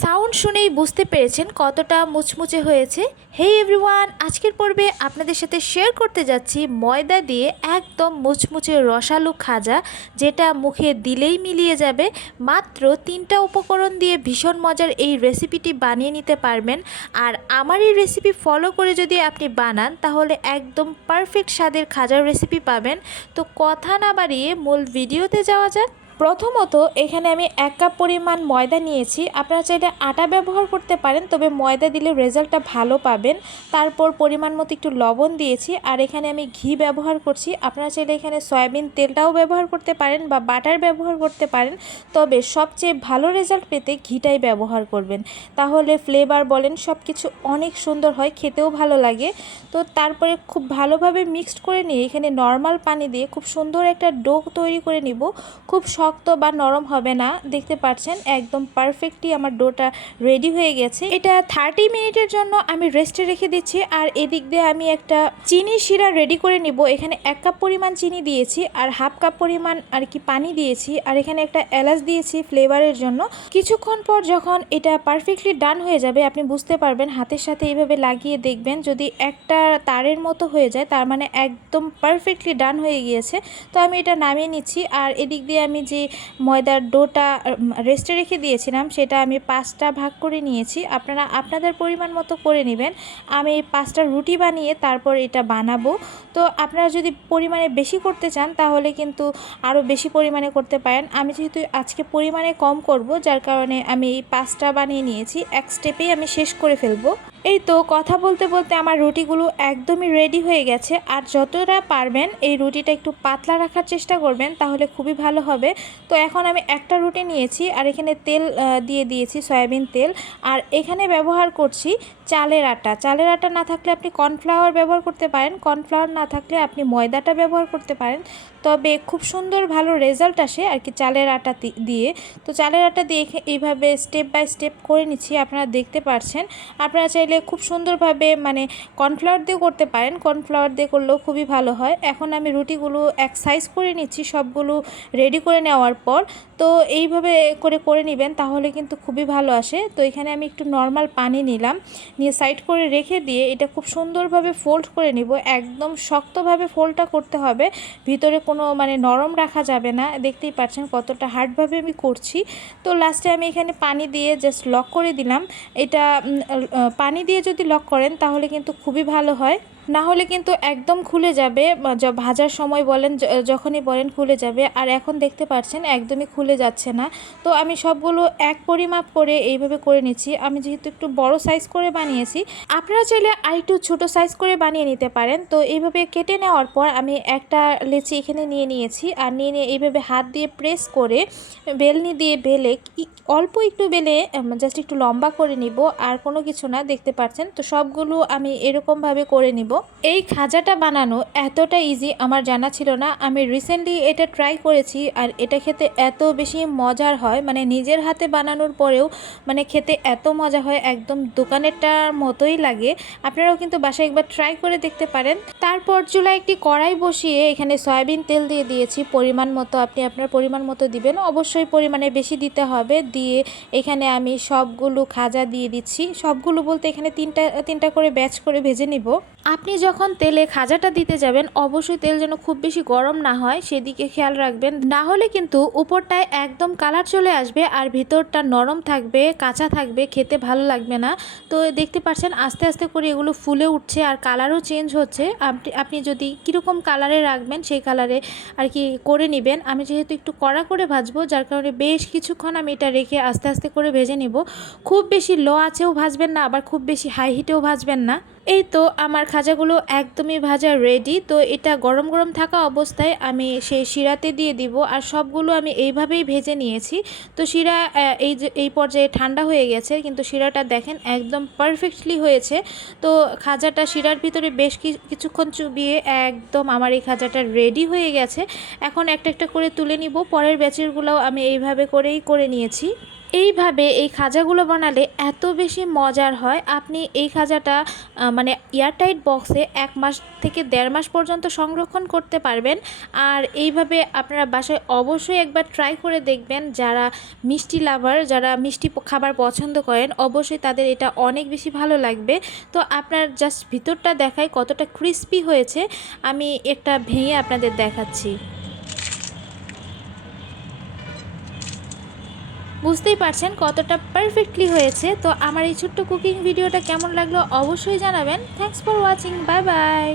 Sound শুনেই বুঝতে পেরেছেন কতটা মুচমুচে হয়েছে। হে এভরিওয়ান, আজকের পর্বে আপনাদের সাথে শেয়ার করতে যাচ্ছি ময়দা দিয়ে একদম মুচমুচে রসালো খাজা, যেটা মুখে দিলেই মিলিয়ে যাবে। মাত্র 3টা উপকরণ দিয়ে ভীষণ মজার এই রেসিপিটি বানিয়ে নিতে পারবেন। আর আমার এই রেসিপি ফলো করে যদি আপনি বানান তাহলে একদম পারফেক্ট স্বাদের খাজার রেসিপি পাবেন। তো কথা না বাড়িয়ে মূল ভিডিওতে যাওয়া যাক। প্রথমত এখানে আমি 1 কাপ পরিমাণ ময়দা নিয়েছি। আপনারা চাইলে আটা ব্যবহার করতে পারেন, তবে ময়দা দিলে রেজাল্টটা ভালো পাবেন। তারপর পরিমাণ মতো একটু লবণ দিয়েছি, আর এখানে আমি ঘি ব্যবহার করছি। আপনারা চাইলে এখানে সয়াবিন তেলটাও ব্যবহার করতে পারেন বা বাটার ব্যবহার করতে পারেন, তবে সবচেয়ে ভালো রেজাল্ট পেতে ঘিটাই ব্যবহার করবেন। তাহলে ফ্লেভার বলেন সব কিছু অনেক সুন্দর হয়, খেতেও ভালো লাগে। তো তারপরে খুব ভালোভাবে মিক্সড করে নিয়ে এখানে নর্মাল পানি দিয়ে খুব সুন্দর একটা ডো তৈরি করে নিব। খুব শক্ত বা নরম হবে না, দেখতে পাচ্ছেন একদম পারফেক্টলি আমার ডোটা রেডি হয়ে গেছে। এটা 30 মিনিটের জন্য আমি রেস্টে রেখে দিচ্ছি। আর এদিক দিয়ে আমি একটা চিনি শিরা রেডি করে নিব। এখানে 1 কাপ পরিমাণ চিনি দিয়েছি আর হাফ কাপ পরিমাণ পানি দিয়েছি, আর এখানে একটা এলাচ দিয়েছি ফ্লেভারের জন্য। কিছুক্ষণ পর যখন এটা পারফেক্টলি ডান হয়ে যাবে আপনি বুঝতে পারবেন, হাতের সাথে এইভাবে লাগিয়ে দেখবেন, যদি একটা তারের মতো হয়ে যায় তার মানে একদম পারফেক্টলি ডান হয়ে গিয়েছে। তো আমি এটা নামিয়ে নিচ্ছি। আর এদিক দিয়ে আমি যে ময়দার ডোটা রেস্টে রেখে দিয়েছিলাম সেটা আমি 5টা ভাগ করে নিয়েছি। আপনারা আপনাদের পরিমাণ মতো করে নেবেন। আমি 5টা রুটি বানিয়ে তারপর এটা বানাবো। তো আপনারা যদি পরিমাণে বেশি করতে চান তাহলে কিন্তু আরও বেশি পরিমাণে করতে পারেন। আমি যেহেতু আজকে পরিমাণে কম করব, যার কারণে আমি এই 5টা বানিয়ে নিয়েছি। এক স্টেপেই আমি শেষ করে ফেলবো। এই তো কথা বলতে বলতে আমার রুটিগুলো একদমই রেডি হয়ে গেছে। আর যতটা পারবেন এই রুটিটা একটু পাতলা রাখার চেষ্টা করবেন, তাহলে খুবই ভালো হবে। তো এখন আমি একটা রুটি নিয়েছি আর এখানে তেল দিয়ে দিয়েছি, সয়াবিন তেল। আর এখানে ব্যবহার করছি চালের আটা। চালের আটা না থাকলে আপনি কর্নফ্লাওয়ার ব্যবহার করতে পারেন, কর্নফ্লাওয়ার না থাকলে আপনি ময়দাটা ব্যবহার করতে পারেন। তবে খুব সুন্দর ভালো রেজাল্ট আসে চালের আটা দিয়ে। তো চালের আটা দিয়ে এইভাবে স্টেপ বাই স্টেপ করে নিচ্ছি, আপনারা দেখতে পাচ্ছেন। আপনারা চাইলে খুব সুন্দরভাবে কর্নফ্লাওয়ার দিয়ে করতে পারেন, কর্নফ্লাওয়ার দিয়ে করলেও খুবই ভালো হয়। এখন আমি রুটিগুলো এক সাইজ করে নিচ্ছি সবগুলো রেডি করে নেওয়ার পর। তো এইভাবে করে নেবেন, তাহলে কিন্তু খুবই ভালো আসে। তো এখানে আমি একটু নর্মাল পানি নিলাম, নিয়ে সাইড করে রেখে দিয়ে এটা খুব সুন্দরভাবে ফোল্ড করে নিব। একদম শক্তভাবে ফোল্ডটা করতে হবে, ভিতরে কোনো নরম রাখা যাবে না। দেখতেই পাচ্ছেন কতটা হার্ডভাবে আমি করছি। তো লাস্টে আমি এখানে পানি দিয়ে জাস্ট লক করে দিলাম। এটা পানি দিয়ে যদি লক করেন তাহলে কিন্তু খুবই ভালো হয়, না হলে কিন্তু একদম খুলে যাবে। ভাজার সময় বলেন যখনই বলেন খুলে যাবে। আর এখন দেখতে পাচ্ছেন একদমই খুলে যাচ্ছে না। তো আমি সবগুলো এক পরিমাপ করে এইভাবে করে নিচ্ছি। আমি যেহেতু একটু বড় সাইজ করে বানিয়েছি, আপনারা চাইলে আরেকটু ছোট সাইজ করে বানিয়ে নিতে পারেন। তো এইভাবে কেটে নেওয়ার পর আমি একটা লেচি এখানে নিয়ে নিয়েছি, আর নিয়ে এইভাবে হাত দিয়ে প্রেস করে বেলনি দিয়ে বেলে অল্প একটু বেলে জাস্ট একটু লম্বা করে নিব, আর কোনো কিছু না। দেখতে পাচ্ছেন তো সবগুলো আমি এরকমভাবে করে নিব। এই খাজাটা বানানো এতটা ইজি আমার জানা ছিল না। আমি রিসেন্টলি এটা ট্রাই করেছি, আর এটা খেতে এত বেশি মজার হয়, নিজের হাতে বানানোর পরেও খেতে এত মজা হয়, একদম দোকানেরটার মতোই লাগে। আপনারাও কিন্তু বাসায় একবার ট্রাই করে দেখতে পারেন। তারপর চুলায় একটি কড়াই বসিয়ে এখানে সয়াবিন তেল দিয়ে দিয়েছি পরিমাণ মতো। আপনি আপনার পরিমাণ মতো দিবেন, অবশ্যই পরিমাণে বেশি দিতে হবে। দিয়ে এখানে আমি সবগুলো খাজা দিয়ে দিচ্ছি। সবগুলো বলতে এখানে তিনটা করে ব্যাচ করে ভেজে নিব। আপনি যখন তেলে খাজাটা দিতে যাবেন অবশ্যই তেল যেন খুব বেশি গরম না হয় সেদিকে খেয়াল রাখবেন, না হলে কিন্তু উপরটায় একদম কালার চলে আসবে আর ভিতরটা নরম থাকবে, কাঁচা থাকবে, খেতে ভালো লাগবে না। তো দেখতে পাচ্ছেন আস্তে আস্তে করে এগুলো ফুলে উঠছে আর কালারও চেঞ্জ হচ্ছে। আপনি যদি কীরকম কালারে রাখবেন সেই কালারে করে নেবেন। আমি যেহেতু একটু কড়া করে ভাজবো, যার কারণে বেশ কিছুক্ষণ আমি এটা রেখে আস্তে আস্তে করে ভেজে নিব। খুব বেশি লো আঁচেও ভাজবেন না, আবার খুব বেশি হাই হিটেও ভাজবেন না। এই তো আমার খাজাগুলো একদমই ভাজা রেডি। তো এটা গরম গরম থাকা অবস্থায় আমি সেই শিরাতে দিয়ে দিব, আর সবগুলো আমি এইভাবেই ভেজে নিয়েছি। তো শিরা এই পর্যায়ে ঠান্ডা হয়ে গেছে, কিন্তু শিরাটা দেখেন একদম পারফেক্টলি হয়েছে। তো খাজাটা শিরার ভিতরে বেশ কিছুক্ষণ চুবিয়ে একদম আমার এই খাজাটা রেডি হয়ে গেছে। এখন একটা একটা করে তুলে নিব। পরের ব্যাচেরগুলোও আমি এইভাবে করেই করে নিয়েছি। এইভাবে এই খাজাগুলো বানালে এত বেশি মজার হয়, আপনি এই খাজাটা মানে এয়ারটাইট বক্সে 1 মাস থেকে 1.5 মাস পর্যন্ত সংরক্ষণ করতে পারবেন। আর এইভাবে আপনারা বাসায় অবশ্যই একবার ট্রাই করে দেখবেন। যারা মিষ্টি লাভার, যারা মিষ্টি খাবার পছন্দ করেন, অবশ্যই তাদের এটা অনেক বেশি ভালো লাগবে। তো আপনার জাস্ট ভিতরটা দেখায় কতটা ক্রিস্পি হয়েছে, আমি একটা ভেঙে আপনাদের দেখাচ্ছি। বুঝতেই পারছেন কতটা পারফেক্টলি হয়েছে। তো আমার এই ছোট্ট কুকিং ভিডিওটা কেমন লাগলো অবশ্যই জানাবেন। Thanks for watching, bye bye.